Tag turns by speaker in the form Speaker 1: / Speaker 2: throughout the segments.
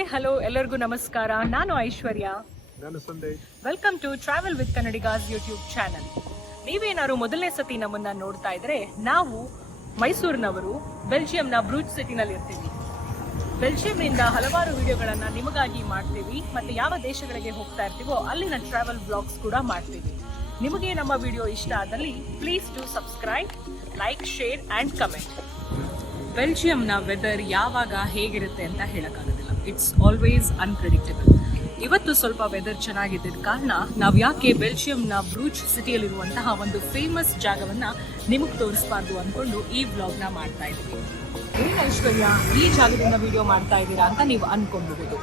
Speaker 1: Hi hello ಎಲ್ಲರಿಗೂ ನಮಸ್ಕಾರ. ನಾನು ಐಶ್ವರ್ಯ.
Speaker 2: ನಾನು Sandesh.
Speaker 1: Welcome to travel with Kannadigas YouTube channel ನೀವೇನಾದ್ರು ಮೊದಲನೇ ಸತಿ ನಮ್ಮನ್ನ ನೋಡ್ತಾ ಇದ್ರೆ ನಾವು ಮೈಸೂರಿನವರು ಬೆಲ್ಜಿಯಂನ ಬ್ರೂಚ್ ಸಿಟಿನಲ್ಲಿ ಇರ್ತೀವಿ. ಬೆಲ್ಜಿಯಂನಿಂದ ಹಲವಾರು ವಿಡಿಯೋಗಳನ್ನ ನಿಮಗಾಗಿ ಮಾಡ್ತೀವಿ ಮತ್ತೆ ಯಾವ ದೇಶಗಳಿಗೆ ಹೋಗ್ತಾ ಇರ್ತೀವೋ ಅಲ್ಲಿನ ಟ್ರಾವೆಲ್ ಬ್ಲಾಗ್ಸ್ ಕೂಡ ಮಾಡ್ತೀವಿ. ನಿಮಗೆ ನಮ್ಮ ವಿಡಿಯೋ ಇಷ್ಟ ಆದಲ್ಲಿ please to subscribe like share and comment ಬೆಲ್ಜಿಯಂನ weather ಯಾವಾಗ ಹೇಗಿರುತ್ತೆ ಅಂತ ಹೇಳೋಕ್ಕಾಗೋದಿಲ್ಲ. ಇಟ್ಸ್ ಆಲ್ವೇಸ್ ಅನ್ಪ್ರಿಡಿಕ್ಟಬಲ್ ಇವತ್ತು ಸ್ವಲ್ಪ ವೆದರ್ ಚೆನ್ನಾಗಿದ್ದ ಕಾರಣ ನಾವು ಯಾಕೆ ಬೆಲ್ಜಿಯಂನ ಬ್ರೂಚ್ ಸಿಟಿಯಲ್ಲಿರುವಂತಹ ಒಂದು ಫೇಮಸ್ ಜಾಗವನ್ನು ನಿಮಗೆ ತೋರಿಸ್ಬಾರ್ದು ಅಂದ್ಕೊಂಡು ಈ ವ್ಲಾಗ್ನ ಮಾಡ್ತಾ ಇದ್ದೀವಿ. ಏನ್ ಐಶ್ವರ್ಯ, ಈ ಜಾಗದಿಂದ ವಿಡಿಯೋ ಮಾಡ್ತಾ ಇದ್ದೀರಾ ಅಂತ ನೀವು ಅನ್ಕೊಂಡ್ಬಹುದು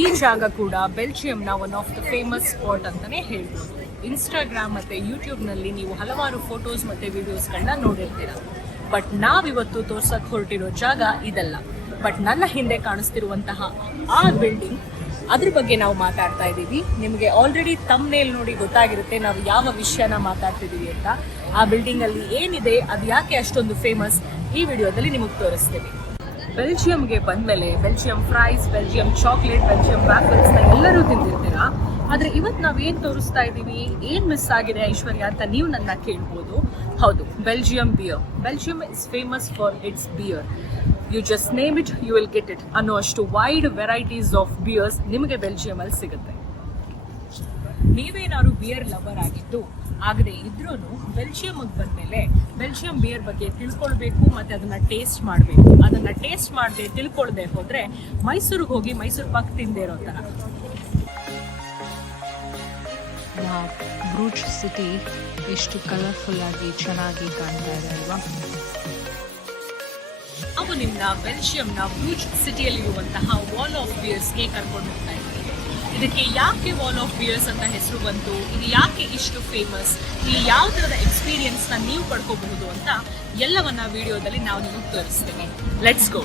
Speaker 1: ಈ ಜಾಗ ಕೂಡ ಬೆಲ್ಜಿಯಂನ one of the famous spot ಅಂತಾನೆ ಹೇಳ್ಬೋದು. ಇನ್ಸ್ಟಾಗ್ರಾಮ್ ಮತ್ತು ಯೂಟ್ಯೂಬ್ನಲ್ಲಿ ನೀವು ಹಲವಾರು ಫೋಟೋಸ್ ಮತ್ತು ವಿಡಿಯೋಸ್ಗಳನ್ನ ನೋಡಿರ್ತೀರಾ. ಬಟ್ ನಾವಿವತ್ತು ತೋರ್ಸಕ್ ಹೊರಟಿರೋ ಜಾಗ ಇದಲ್ಲ. ಬಟ್ ನನ್ನ ಹಿಂದೆ ಕಾಣಿಸ್ತಿರುವಂತಹ ಆ ಬಿಲ್ಡಿಂಗ್ ಅದ್ರ ಬಗ್ಗೆ ನಾವು ಮಾತಾಡ್ತಾ ಇದ್ದೀವಿ. ನಿಮಗೆ ಆಲ್ರೆಡಿ ತಮ್ನೇಲ್ ನೋಡಿ ಗೊತ್ತಾಗಿರುತ್ತೆ ನಾವು ಯಾವ ವಿಷಯನ ಮಾತಾಡ್ತಿದ್ದೀವಿ ಅಂತ. ಆ ಬಿಲ್ಡಿಂಗ್ ಅಲ್ಲಿ ಏನಿದೆ, ಅದು ಯಾಕೆ ಅಷ್ಟೊಂದು ಫೇಮಸ್ ಈ ವಿಡಿಯೋದಲ್ಲಿ ನಿಮಗೆ ತೋರಿಸ್ತೀವಿ ಬೆಲ್ಜಿಯಂಗೆ ಬಂದ್ಮೇಲೆ, Belgium fries Belgium chocolate Belgium ವ್ಯಾಫಲ್ಸ್ನ ಎಲ್ಲರೂ ತಿಂದಿರ್ತೀರಾ? ಆದ್ರೆ ಇವತ್ತು ನಾವು ಏನು ತೋರಿಸ್ತಾ ಇದೀವಿ ಏನ್ ಮಿಸ್ ಆಗಿದೆ ಐಶ್ವರ್ಯ ಅಂತ ನೀವು ನನ್ನ ಕೇಳ್ಬೋದು. ಹೌದು Belgium beer Belgium is famous for its beer you just name it you will get it ಅನ್ನೋ ಅಷ್ಟು ವೈಡ್ ವೆರೈಟೀಸ್ ಆಫ್ ಬಿಯರ್ಸ್ ನಿಮಗೆ ಬೆಲ್ಜಿಯಂ ಅಲ್ಲಿ ಸಿಗುತ್ತೆ. ನೀವೇನಾದ್ರು ಬಿಯರ್ ಲವರ್ ಆಗಿದ್ದು, ಆಗದೆ ಇದ್ರೂ ಬೆಲ್ಜಿಯಂಗೆ ಬಂದಮೇಲೆ ಬೆಲ್ಜಿಯಂ ಬಿಯರ್ ಬಗ್ಗೆ ತಿಳ್ಕೊಳ್ಬೇಕು ಮತ್ತೆ ಅದನ್ನ ಟೇಸ್ಟ್ ಮಾಡಬೇಕು. ಅದನ್ನ ಟೇಸ್ಟ್ ಮಾಡದೆ ತಿಳ್ಕೊಳ್ದೆ ಹೋದರೆ ಮೈಸೂರಿಗೆ ಹೋಗಿ ಮೈಸೂರು ಪಾಕ್ ತಿಂದೇ ಇರೋ ಥರ.
Speaker 3: ಬ್ರೂಚ್ ಸಿಟಿ ಎಷ್ಟು ಕಲರ್ಫುಲ್ ಆಗಿ ಚೆನ್ನಾಗಿ ಕಾಣ್ತಾ ಇದೆ ಅಲ್ವಾ?
Speaker 1: ನಾವು ನಿಮ್ಮನ್ನ ಬೆಲ್ಜಿಯಂನ ಬ್ರೂಚ್ ಸಿಟಿಯಲ್ಲಿರುವಂತಹ ವಾಲ್ ಆಫ್ ಬಿಯರ್ಸ್ಗೆ ಕರ್ಕೊಂಡು ಹೋಗ್ತಾ ಇದ್ದೀವಿ ಇದಕ್ಕೆ ಯಾಕೆ ವಾಲ್ ಆಫ್ ಬಿಯರ್ಸ್ ಅಂತ ಹೆಸರು ಬಂತು? ಇದು ಯಾಕೆ ಇಷ್ಟು ಫೇಮಸ್ ಇಲ್ಲಿ ಯಾವ ಥರದ ಎಕ್ಸ್ಪೀರಿಯನ್ಸ್ನ ನೀವು ಪಡ್ಕೋಬಹುದು ಅಂತ ಎಲ್ಲವನ್ನ ವಿಡಿಯೋದಲ್ಲಿ ನಾವು ನಿಮಗೆ ತೋರಿಸ್ತೇವೆ ಲೆಟ್ಸ್ ಗೋ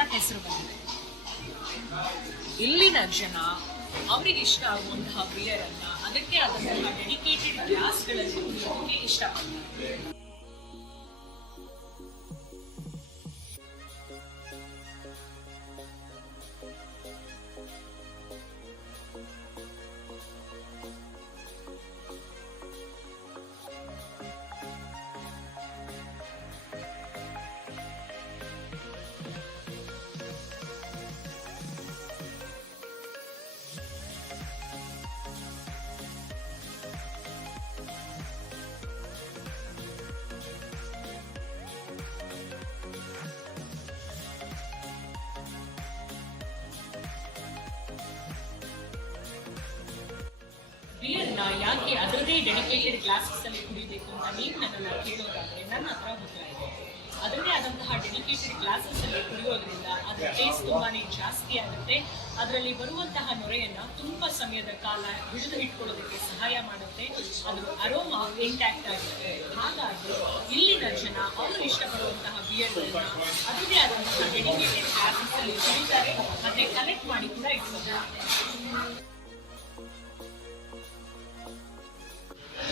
Speaker 1: ಅಂತ ಹೆಸರು ಬಂದಿದೆ. ಇಲ್ಲಿನ ಜನ ಅವರಿಗೆ ಇಷ್ಟ ಆಗುವಂತಹ ಬಿಯರ್ ಅನ್ನ ಅದಕ್ಕೆ ಆದಂತಹ ಡೆಡಿಕೇಟೆಡ್ ಗ್ಲಾಸ್ಗಳಲ್ಲಿ ಕುಡಿಯೋದಕ್ಕೆ ಇಷ್ಟಪಡ್ತಾರೆ. ಯಾಕೆ ಅದರದೇ ಡೆಡಿಕೇಟೆಡ್ ಗ್ಲಾಸಸ್ ಅಲ್ಲಿ ಕುಡಿಬೇಕು ಅಂತ ನೀವು ನನ್ನನ್ನು ಕೇಳೋದಾದ್ರೆ ನನ್ನ ಹತ್ರ ಉತ್ತರ ಇದೆ. ಅದರದೇ ಆದಂತಹ ಡೆಡಿಕೇಟೆಡ್ ಗ್ಲಾಸಸ್ ಅಲ್ಲಿ ಕುಡಿಯೋದ್ರಿಂದ ಅದರ ಟೇಸ್ಟ್ ತುಂಬಾನೇ ಜಾಸ್ತಿ ಆಗುತ್ತೆ. ಅದರಲ್ಲಿ ಬರುವಂತಹ ನೊರೆಯನ್ನ ತುಂಬಾ ಸಮಯದ ಕಾಲ ಹಿಡಿದು ಇಟ್ಕೊಳ್ಳೋದಕ್ಕೆ ಸಹಾಯ ಮಾಡುತ್ತೆ. ಅದು ಅರೋಮಾ ಇಂಟ್ಯಾಕ್ಟ್ ಆಗುತ್ತೆ. ಹಾಗಾಗಿ ಇಲ್ಲಿನ ಜನ ಅವರು ಇಷ್ಟಪಡುವಂತಹ ಬಿಯರ್ಗಳನ್ನ ಅದರದೇ ಆದಂತಹ ಡೆಡಿಕೇಟೆಡ್ ಗ್ಲಾಸಸ್ ಅಲ್ಲಿ ಕುಡಿತಾರೆ. ಮತ್ತೆ ಕಲೆಕ್ಟ್ ಮಾಡಿ ಕೂಡ ಇಟ್ಕೊಳ್ತಾರೆ.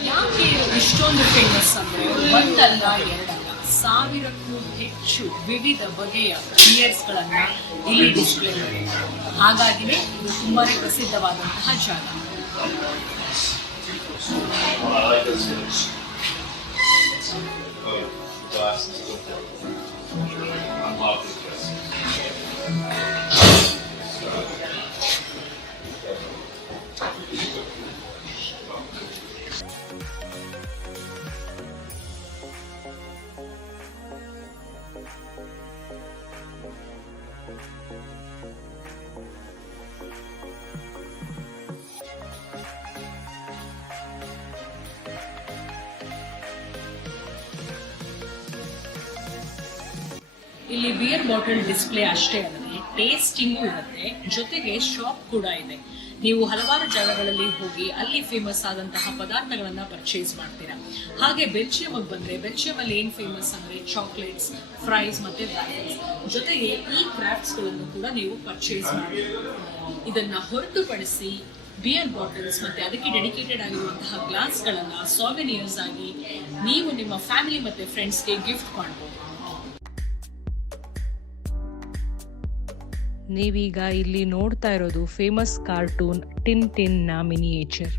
Speaker 1: ಯಾಕೆ ಇಷ್ಟೊಂದು ಫೇಮಸ್ ಅಂದರೆ ಒಂದಲ್ಲ ಎರಡಲ್ಲ, ಸಾವಿರಕ್ಕೂ ಹೆಚ್ಚು ವಿವಿಧ ಬಗೆಯ ಬಿಯರ್ಸ್ಗಳನ್ನು ಇಲ್ಲಿ ಡಿಸ್ಪ್ಲೇ ಮಾಡಿದ್ದಾರೆ. ಹಾಗಾಗಿನೇ ಇದು ತುಂಬಾ ಪ್ರಸಿದ್ಧವಾದಂತಹ ಜಾಗ. Oh, glasses. The. ಇಲ್ಲಿ ಬಿಯರ್ ಬಾಟಲ್ ಡಿಸ್ಪ್ಲೇ ಅಷ್ಟೇ ಅಲ್ಲದೆ ಟೇಸ್ಟಿಂಗು ಇರುತ್ತೆ. ಜೊತೆಗೆ ಶಾಪ್ ಕೂಡ ಇದೆ. ನೀವು ಹಲವಾರು ಜಾಗಗಳಲ್ಲಿ ಹೋಗಿ ಅಲ್ಲಿ ಫೇಮಸ್ ಆದಂತಹ ಪದಾರ್ಥಗಳನ್ನ ಪರ್ಚೇಸ್ ಮಾಡ್ತೀರಾ. ಹಾಗೆ ಬೆಲ್ಜಿಯಂ ಬಂದ್ರೆ ಬೆಲ್ಜಿಯಂ ಅಲ್ಲಿ ಏನ್ ಫೇಮಸ್ ಅಂದ್ರೆ ಚಾಕ್ಲೇಟ್ಸ್ ಫ್ರೈಸ್ ಮತ್ತೆ ಡ್ರೈಸ್ ಜೊತೆಗೆ ಈ ಕ್ರಾಫ್ಟ್ಸ್ಗಳನ್ನು ಕೂಡ ನೀವು ಪರ್ಚೇಸ್ ಮಾಡಿ ಇದನ್ನ ಹೊರತುಪಡಿಸಿ ಬಿಯರ್ ಬಾಟಲ್ಸ್ ಮತ್ತೆ ಅದಕ್ಕೆ ಡೆಡಿಕೇಟೆಡ್ ಆಗಿರುವಂತಹ ಗ್ಲಾಸ್ಗಳನ್ನ ಸಾವೆನಿಯರ್ಸ್ ಆಗಿ ನೀವು ನಿಮ್ಮ ಫ್ಯಾಮಿಲಿ ಮತ್ತೆ ಫ್ರೆಂಡ್ಸ್ಗೆ ಗಿಫ್ಟ್ ಮಾಡಬಹುದು
Speaker 3: ನೀವೀಗ ಇಲ್ಲಿ ನೋಡ್ತಾ ಇರೋದು ಫೇಮಸ್ ಕಾರ್ಟೂನ್ ಟಿನ್ ಟಿನ್ನ ಮಿನಿಯೇಚರ್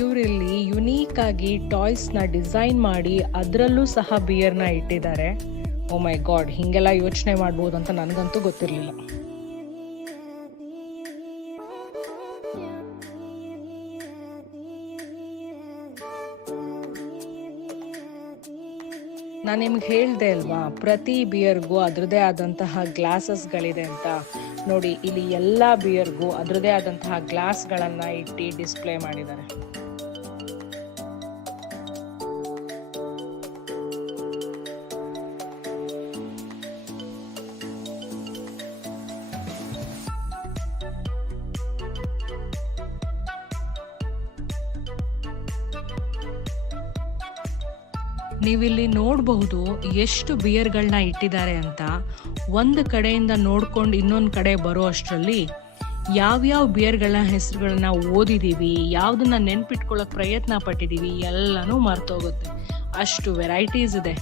Speaker 3: ಇವರಲ್ಲಿ ಯುನೀಕ್ ಆಗಿ ಟಾಯ್ಸ್ನ ಡಿಸೈನ್ ಮಾಡಿ ಅದರಲ್ಲೂ ಸಹ ಬಿಯರ್ನ ಇಟ್ಟಿದ್ದಾರೆ. ಓ ಮೈ ಗಾಡ್ ಹಿಂಗೆಲ್ಲ ಯೋಚನೆ ಮಾಡ್ಬೋದು ಅಂತ ನನಗಂತೂ ಗೊತ್ತಿರಲಿಲ್ಲ. ನಾನು ನಿಮ್ಗೆ ಹೇಳಿದೆ ಅಲ್ವಾ, ಪ್ರತಿ ಬಿಯರ್ಗೂ ಅದರದೇ ಆದಂತಹ ಗ್ಲಾಸಸ್ಗಳಿದೆ ಅಂತ. ನೋಡಿ, ಇಲ್ಲಿ ಎಲ್ಲ ಬಿಯರ್ಗೂ ಅದರದೇ ಆದಂತಹ ಗ್ಲಾಸ್ಗಳನ್ನು ಇಟ್ಟು ಡಿಸ್ಪ್ಲೇ ಮಾಡಿದ್ದಾರೆ. ನೀವಿಲ್ಲಿ ನೋಡಬಹುದು ಎಷ್ಟು ಬಿಯರ್ಗಳನ್ನ ಇಟ್ಟಿದ್ದಾರೆ ಅಂತ. ಒಂದು ಕಡೆಯಿಂದ ನೋಡ್ಕೊಂಡು ಇನ್ನೊಂದು ಕಡೆ ಬರೋ ಅಷ್ಟರಲ್ಲಿ ಯಾವ್ಯಾವ ಬಿಯರ್ಗಳನ್ನ ಹೆಸರುಗಳನ್ನ ಓದಿದೀವಿ, ಯಾವ್ದನ್ನ ನೆನ್ಪಿಟ್ಕೊಳ್ಳೋಕೆ ಪ್ರಯತ್ನ ಪಟ್ಟಿದೀವಿ ಎಲ್ಲನೂ ಮರ್ತೋಗುತ್ತೆ. ಅಷ್ಟು ವೆರೈಟೀಸ್ ಇದೆ.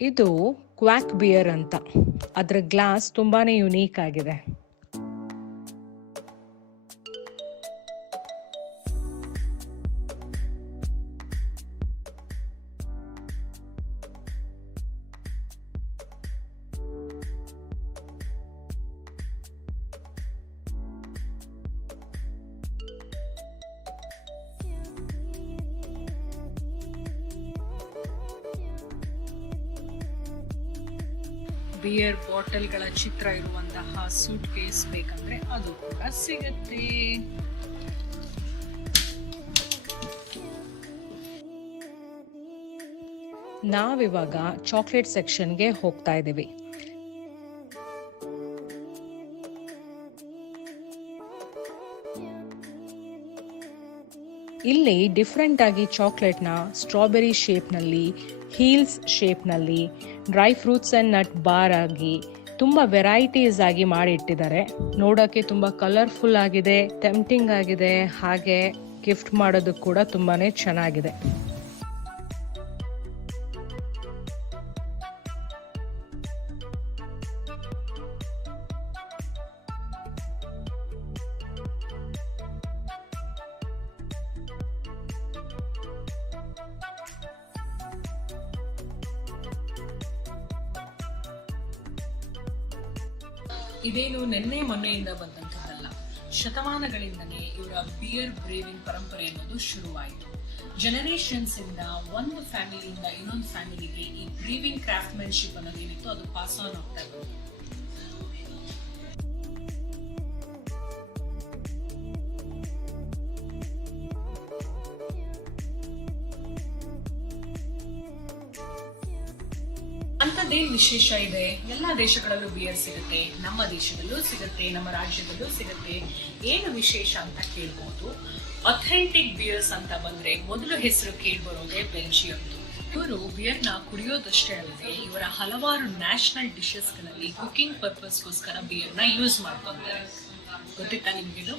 Speaker 3: ಇದು ಕ್ವಾಕ್ ಬಿಯರ್ ಅಂತ. ಅದರ ಗ್ಲಾಸ್ ತುಂಬಾನೇ ಯುನೀಕ್ ಆಗಿದೆ.
Speaker 1: ಬಿಯರ್ ಬಾಟಲ್ಗಳ ಚಿತ್ರ ಇರುವಂತಹ ಸೂಟ್ ಕೇಸ್ ಬೇಕಂದ್ರೆ ಅದು ಕೂಡ ಸಿಗುತ್ತೆ.
Speaker 3: ನಾವಿವಾಗ ಚಾಕ್ಲೇಟ್ ಸೆಕ್ಷನ್ಗೆ ಹೋಗ್ತಾ ಇದ್ದೀವಿ. ಇಲ್ಲಿ ಡಿಫ್ರೆಂಟ್ ಆಗಿ ಚಾಕ್ಲೇಟ್ನ ಸ್ಟ್ರಾಬೆರಿ ಶೇಪ್ನಲ್ಲಿ heels ಶೇಪ್ನಲ್ಲಿ dry fruits and nut bar ಆಗಿ ತುಂಬ ವೆರೈಟೀಸ್ ಆಗಿ ಮಾಡಿಟ್ಟಿದ್ದಾರೆ. ನೋಡೋಕ್ಕೆ ತುಂಬ ಕಲರ್ಫುಲ್ ಆಗಿದೆ, ಟೆಂಪ್ಟಿಂಗ್ ಆಗಿದೆ, ಹಾಗೆ ಗಿಫ್ಟ್ ಮಾಡೋದಕ್ಕೆ ಕೂಡ ತುಂಬಾ ಚೆನ್ನಾಗಿದೆ.
Speaker 1: ಇದೇನು ನಿನ್ನೆ ಮೊನ್ನೆಯಿಂದ ಬಂದಂಥದ್ದಲ್ಲ. ಶತಮಾನಗಳಿಂದನೇ ಇವರ ಬಿಯರ್ ಬ್ರೇವಿಂಗ್ ಪರಂಪರೆ ಅನ್ನೋದು ಶುರುವಾಯಿತು. ಜನರೇಷನ್ಸ್ ಇಂದ ಒಂದು ಫ್ಯಾಮಿಲಿಯಿಂದ ಇನ್ನೊಂದು ಫ್ಯಾಮಿಲಿಗೆ ಈ ಬ್ರೀವಿಂಗ್ ಕ್ರಾಫ್ಟ್ಮೆನ್ಶಿಪ್ ಅನ್ನೋದೇನಿತ್ತು ಅದು ಪಾಸ್ ಆನ್ ಆಗ್ತಾ ಇತ್ತು ಅಂಥದ್ದೇನ್ ವಿಶೇಷ ಇದೆ? ಎಲ್ಲ ದೇಶಗಳಲ್ಲೂ ಬಿಯರ್ ಸಿಗುತ್ತೆ, ನಮ್ಮ ದೇಶದಲ್ಲೂ ಸಿಗುತ್ತೆ, ನಮ್ಮ ರಾಜ್ಯದಲ್ಲೂ ಸಿಗುತ್ತೆ. ಏನು ವಿಶೇಷ ಅಂತ ಕೇಳ್ಬೋದು? ಅಥೆಂಟಿಕ್ ಬಿಯರ್ಸ್ ಅಂತ ಬಂದ್ರೆ ಮೊದಲು ಹೆಸರು ಕೇಳ್ಬರೋದೇ ಬೆಲ್ಜಿಯಂದು ಇವರು ಬಿಯರ್ನ ಕುಡಿಯೋದಷ್ಟೇ ಅಲ್ಲದೆ ಇವರ ಹಲವಾರು ನ್ಯಾಷನಲ್ ಡಿಶಸ್ಗಳಲ್ಲಿ ಕುಕಿಂಗ್ ಪರ್ಪಸ್ಗೋಸ್ಕರ ಬಿಯರ್ನ ಯೂಸ್ ಮಾಡ್ಕೊತಾರೆ. ಗೊತ್ತಿತ್ತಾ ನಿಮ್ಗಿದು?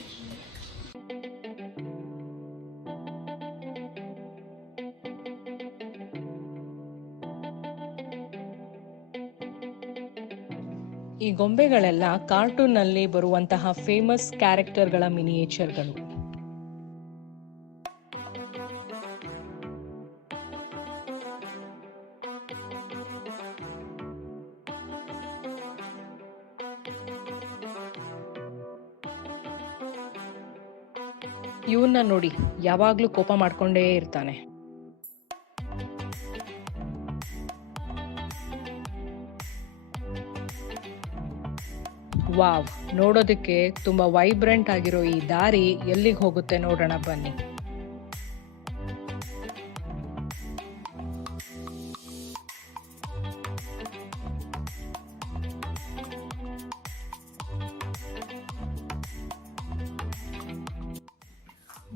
Speaker 3: ಈ ಗೊಂಬೆಗಳೆಲ್ಲ ಕಾರ್ಟೂನ್ನಲ್ಲಿ ಬರುವಂತಹ ಫೇಮಸ್ ಕ್ಯಾರೆಕ್ಟರ್ಗಳ ಮಿನಿಯೇಚರ್ಗಳು. ಇವನ್ನ ನೋಡಿ ಯಾವಾಗ್ಲೂ ಕೋಪ ಮಾಡ್ಕೊಂಡೇ ಇರ್ತಾನೆ. ವಾವ್, ನೋಡೋದಕ್ಕೆ ತುಂಬಾ ವೈಬ್ರೆಂಟ್ ಆಗಿರೋ ಈ ದಾರಿ ಎಲ್ಲಿಗೆ ಹೋಗುತ್ತೆ ನೋಡೋಣ ಬನ್ನಿ.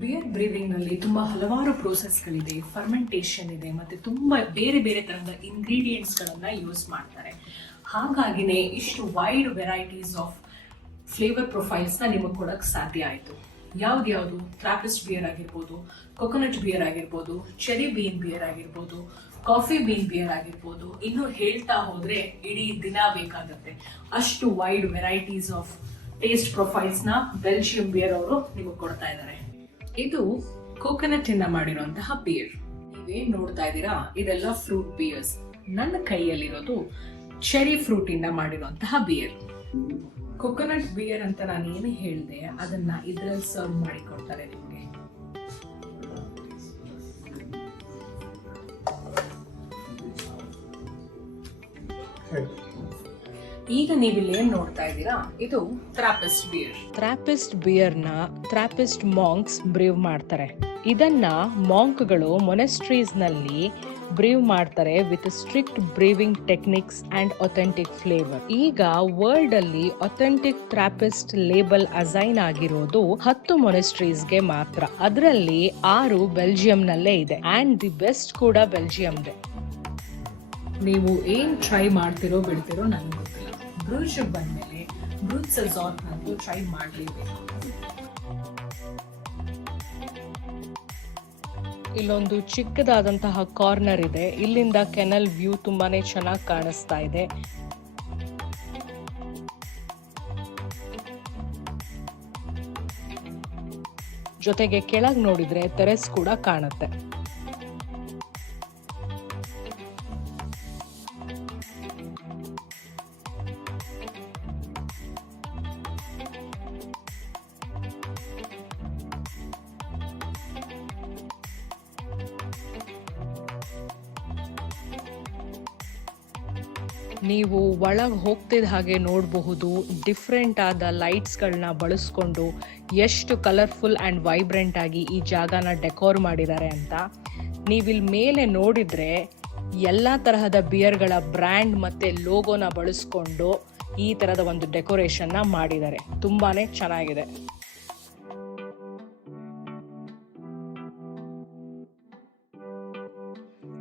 Speaker 1: ಬಿಯರ್ ಬ್ರೀವಿಂಗ್ನಲ್ಲಿ ತುಂಬಾ ಹಲವಾರು ಪ್ರೋಸೆಸ್ಗಳಿದೆ ಫರ್ಮೆಂಟೇಷನ್ ಇದೆ, ಮತ್ತೆ ತುಂಬಾ ಬೇರೆ ಬೇರೆ ತರಹದ ಇಂಗ್ರೀಡಿಯೆಂಟ್ಸ್ ಗಳನ್ನ ಯೂಸ್ ಮಾಡ್ತಾರೆ. ಹಾಗಾಗಿನೇ ಇಷ್ಟು ವೈಡ್ ವೆರೈಟೀಸ್ ಆಫ್ ಫ್ಲೇವರ್ ಪ್ರೊಫೈಲ್ಸ್ನ ನಿಮಗೆ ಕೊಡೋಕ್ಕೆ ಸಾಧ್ಯ ಯಾವ್ದು ಯಾವುದು? ಟ್ರಾಪಿಸ್ಟ್ ಬಿಯರ್ ಆಗಿರ್ಬೋದು ಕೊಕೊನಟ್ ಬಿಯರ್ ಆಗಿರ್ಬೋದು ಚೆರಿ ಬೀನ್ ಬಿಯರ್ ಆಗಿರ್ಬೋದು ಕಾಫಿ ಬೀನ್ ಬಿಯರ್ ಆಗಿರ್ಬೋದು, ಇನ್ನೂ ಹೇಳ್ತಾ ಹೋದರೆ ಇಡೀ ದಿನ ಬೇಕಾಗುತ್ತೆ. ಅಷ್ಟು ವೈಡ್ ವೆರೈಟೀಸ್ ಆಫ್ ಟೇಸ್ಟ್ ಪ್ರೊಫೈಲ್ಸ್ನ ಬೆಲ್ಜಿಯಂ ಬಿಯರ್ ಅವರು ನಿಮಗೆ ಕೊಡ್ತಾ ಇದ್ದಾರೆ ಇದು ಕೋಕೋನಟ್ ಇಂದ ಮಾಡಿರುವಂತಹ ಬಿಯರ್ ನೀವೇನ್ ನೋಡ್ತಾ ಇದ್ದೀರಾ? ಇದೆಲ್ಲ ಫ್ರೂಟ್ ಬಿಯರ್ಸ್ ನನ್ನ ಕೈಯಲ್ಲಿರೋದು ಚೆರಿ ಫ್ರೂಟ್ ಇಂದ ಮಾಡಿರುವಂತಹ ಬಿಯರ್ ಕೊಕೊನಟ್ ಬಿಯರ್ ಅಂತ ನಾನು ಏನು ಹೇಳಿದೆ ಅದನ್ನ ಇದ್ರಲ್ಲಿ ಸರ್ವ್ ಮಾಡಿ ಕೊಡ್ತಾರೆ ನಿಮಗೆ ಈಗ ನೀವಿಲ್ಲಿ ಏನ್ ನೋಡ್ತಾ ಇದ್ದೀರಾ? ಇದು ಥ್ರಾಪಿಸ್ಟ್ ಬಿಯರ್
Speaker 3: ಥ್ರಾಪಿಸ್ಟ್ ಬಿಯರ್ನ ಥ್ರಾಪಿಸ್ಟ್ ಮಾಂಕ್ಸ್ ಬ್ರೀವ್ ಮಾಡ್ತಾರೆ. ಇದನ್ನ ಮಾಂಕ್ಗಳು ಮೊನೆಸ್ಟ್ರೀಸ್ನಲ್ಲಿ ಬ್ರೀವ್ ಮಾಡ್ತಾರೆ with strict brewing techniques and authentic flavour ಈಗ ವರ್ಲ್ಡ್ ಅಲ್ಲಿ ಒಥೆಂಟಿಕ್ ಥ್ರಾಪಿಸ್ಟ್ ಲೇಬಲ್ ಅಸೈನ್ ಆಗಿರೋದು ಹತ್ತು ಮೊನೆಸ್ಟ್ರೀಸ್ಗೆ ಮಾತ್ರ. ಅದರಲ್ಲಿ ಆರು ಬೆಲ್ಜಿಯಂನಲ್ಲೇ ಇದೆ. ಅಂಡ್ ದಿ ಬೆಸ್ಟ್ ಕೂಡ ಬೆಲ್ಜಿಯಂ
Speaker 1: ನೀವು ಏನ್ ಟ್ರೈ ಮಾಡ್ತಿರೋ ಬಿಡ್ತಿರೋ ನನ್ಗೆ ಗೊತ್ತಿಲ್ಲ ಬಂದಮೇಲೆ ಬ್ರೂತ್ ಸೆಸಾಟ್ ನಂದು ಟ್ರೈ ಮಾಡಲೇಬೇಕು.
Speaker 3: ಇಲ್ಲೊಂದು ಚಿಕ್ಕದಾದಂತಹ ಕಾರ್ನರ್ ಇದೆ. ಇಲ್ಲಿಂದ ಕೆನಲ್ ವ್ಯೂ ತುಂಬಾನೇ ಚೆನ್ನಾಗಿ ಕಾಣಿಸ್ತಾ ಇದೆ. ಜೊತೆಗೆ ಕೆಳಗೆ ನೋಡಿದ್ರೆ ತೆರೆಸ್ ಕೂಡ ಕಾಣುತ್ತೆ. ನೀವು ಒಳಗೆ ಹೋಗ್ತಿದ್ದ ಹಾಗೆ ನೋಡಬಹುದು ಡಿಫ್ರೆಂಟ್ ಆದ ಲೈಟ್ಸ್ಗಳನ್ನ ಬಳಸ್ಕೊಂಡು ಎಷ್ಟು ಕಲರ್ಫುಲ್ ಆ್ಯಂಡ್ ವೈಬ್ರೆಂಟ್ ಆಗಿ ಈ ಜಾಗನ ಡೆಕೋರ್ ಮಾಡಿದ್ದಾರೆ ಅಂತ. ನೀವಿಲ್ಲಿ ಮೇಲೆ ನೋಡಿದರೆ ಎಲ್ಲ ತರಹದ ಬಿಯರ್ಗಳ ಬ್ರ್ಯಾಂಡ್ ಮತ್ತೆ ಲೋಗೋನ ಬಳಸ್ಕೊಂಡು ಈ ಥರದ ಒಂದು ಡೆಕೋರೇಷನ್ನ ಮಾಡಿದ್ದಾರೆ. ತುಂಬಾನೇ ಚೆನ್ನಾಗಿದೆ.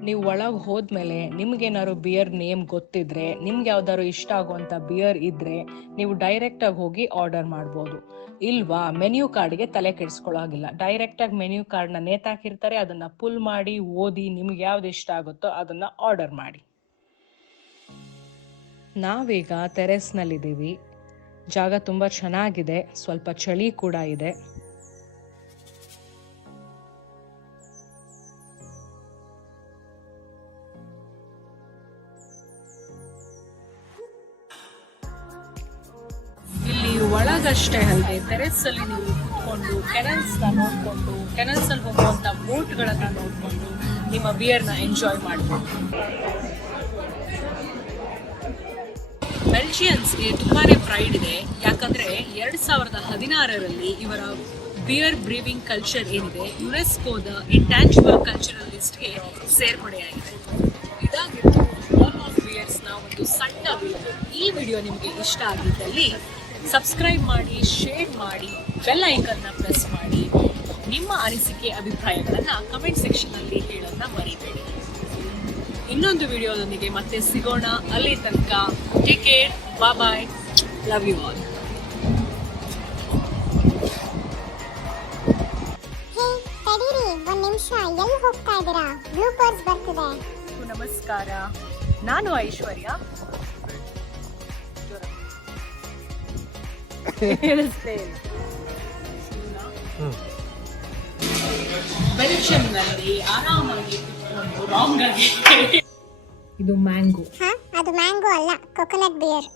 Speaker 3: ನೀವು ಒಳಗೆ ಹೋದ್ಮೇಲೆ ನಿಮ್ಗೇನಾದ್ರು ಬಿಯರ್ ನೇಮ್ ಗೊತ್ತಿದ್ರೆ, ನಿಮ್ಗೆ ಯಾವ್ದಾದ್ರು ಇಷ್ಟ ಆಗುವಂತ ಬಿಯರ್ ಇದ್ರೆ ನೀವು ಡೈರೆಕ್ಟ್ ಆಗಿ ಹೋಗಿ ಆರ್ಡರ್ ಮಾಡ್ಬೋದು. ಇಲ್ವಾ ಮೆನ್ಯೂ ಕಾರ್ಡ್ಗೆ ತಲೆ ಕೆಡಿಸ್ಕೊಳ್ಳೋಗಿಲ್ಲ ಡೈರೆಕ್ಟ್ ಆಗಿ ಮೆನ್ಯೂ ಕಾರ್ಡ್ನ ನೇತಾಕಿರ್ತಾರೆ ಅದನ್ನ ಪುಲ್ ಮಾಡಿ, ಓದಿ ನಿಮ್ಗೆ ಯಾವ್ದು ಇಷ್ಟ ಆಗುತ್ತೋ ಅದನ್ನ ಆರ್ಡರ್ ಮಾಡಿ. ನಾವೀಗ ಟೆರೆಸ್ನಲ್ಲಿದ್ದೀವಿ ಜಾಗ ತುಂಬ ಚೆನ್ನಾಗಿದೆ, ಸ್ವಲ್ಪ ಚಳಿ ಕೂಡ ಇದೆ.
Speaker 1: ಒಳಗಷ್ಟೇ ಅಲ್ಲದೆ ಟೆರೆಸಲ್ಲಿ ನೀವು ಕೂತ್ಕೊಂಡು ಕೆನಲ್ಸ್ನ ನೋಡಿಕೊಂಡು, ಕೆನಲ್ಸಲ್ಲಿ ಹೋಗುವಂಥ ಅಲ್ಲಿ ನೋಡಿಕೊಂಡು ನಿಮ್ಮ ಬಿಯರ್ನ ಎಂಜಾಯ್ ಮಾಡ್ಬೋದು. ಬೆಲ್ಜಿಯನ್ಸ್ಗೆ ತುಂಬಾ ಪ್ರೈಡ್ ಇದೆ. ಯಾಕಂದ್ರೆ ಎರಡು ಸಾವಿರದ ಹದಿನಾರರಲ್ಲಿ ಇವರ ಬಿಯರ್ ಬ್ರೀವಿಂಗ್ ಕಲ್ಚರ್ ಏನಿದೆ ಯುನೆಸ್ಕೋದ ಇಂಟ್ಯಾಂಜಿಬಲ್ ಕಲ್ಚರಲ್ ಲಿಸ್ಟ್ಗೆ ಸೇರ್ಪಡೆಯಾಗಿದೆ. ಇದಾಗಿರ್ಬೋದು ಆಲ್ ಆಫ್ ಬಿಯರ್ಸ್ನ ಒಂದು ಸಣ್ಣ ವಿಡಿಯೋ ಈ ವಿಡಿಯೋ ನಿಮಗೆ ಇಷ್ಟ ಆಗಿದ್ದಲ್ಲಿ ಸಬ್ಸ್ಕ್ರೈಬ್ ಮಾಡಿ ಶೇರ್ ಮಾಡಿ ಬೆಲ್ ಐಕನ್ನ ಪ್ರೆಸ್ ಮಾಡಿ. ನಿಮ್ಮ ಅನಿಸಿಕೆ ಅಭಿಪ್ರಾಯಗಳನ್ನ ಕಮೆಂಟ್ ಸೆಕ್ಷನ್ ಅಲ್ಲಿ ಹೇಳೋದನ್ನ ಮರಿಬೇಡಿ. ಇನ್ನೊಂದು ವಿಡಿಯೋದೊಂದಿಗೆ ಮತ್ತೆ ಸಿಗೋಣ. ಅಲ್ಲಿ ತನಕ take care bye love you all
Speaker 2: ಎಲ್ಲಿ ಹೋಗ್ತಾ ಇದ್ದೀರಾ? ಬ್ಲೂಪರ್ಸ್ ಬರ್ತಿದೆ.
Speaker 1: ನಮಸ್ಕಾರ. ನಾನು ಐಶ್ವರ್ಯ. ಬೆಲ್ಜಿಯಂನಲ್ಲಿ ಆರಾಮಾಗಿ ಕುತ್ಕೊಂಡು ರಾಂಗ್ ಆಗಿ ಇದು ಮ್ಯಾಂಗೋ.
Speaker 2: ಹಾ ಅದು ಮ್ಯಾಂಗೋ ಅಲ್ಲ ಕೊಕೊನಟ್ ಬಿಯರ್